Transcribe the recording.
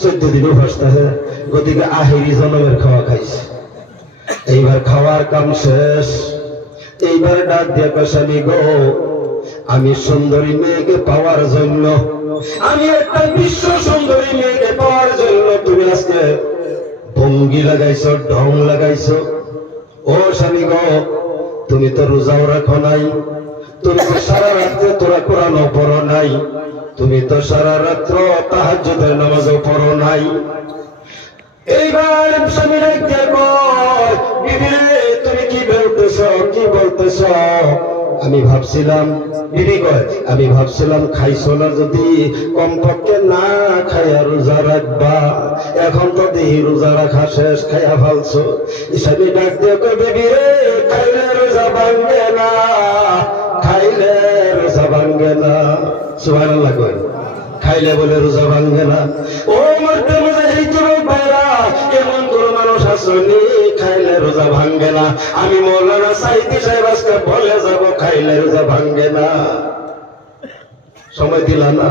চোদ্দ দিনও সপ্তাহে গতিকে আহিরি জনমের খাওয়া খাইছে। এইবার খাওয়ার কাম শেষ। এইবার ডাক দিয়ে কয় গো, আমি সুন্দরী মেয়েকে পাওয়ার জন্য আমি একটা বিশ্ব সুন্দরী মেয়েকে পাওয়ার জন্য তুমি আজকে ভঙ্গি লাগাইছো, ঢং লাগাইছো। ও স্বামী তুমি তো রোজাও রাখো নাই, তুমি তো সারা রাত্রে তোরা কোরআন পড়ো নাই, তুমি তো সারা রাত্র তাহাজ্জুদের নামাজও পড়ো নাই। এইবার স্বামী কয় বিবি তুমি কি বলতেছ কি বলতেছ? আমি ভাবছিলাম বিবি কয়, আমি ভাবছিলাম খাইছো না যদি কমপক্ষে না খাইয়া রোজা রাখবা। এখন তো দেহি রোজা রাখা শেষ, খাইয়া ফালছো। স্বামী ডাক দিয়ে বিবি রে, খাইলে রোজা ভাঙ্গে না, খাইলে রোজা ভাঙ্গে না। সুবহানাল্লাহ কয়, খাইলে বলে রোজা ভাঙ্গে না। ও মরতে মজা এই তুমি বাইরা এমন কোন মানুষ আসনি রোজা ভাঙ্গে না। আমি মৌলানা সাইদি সাহেব আজকে বলে যাব, খাইলে রোজা ভাঙ্গে না। সময় দিলা না।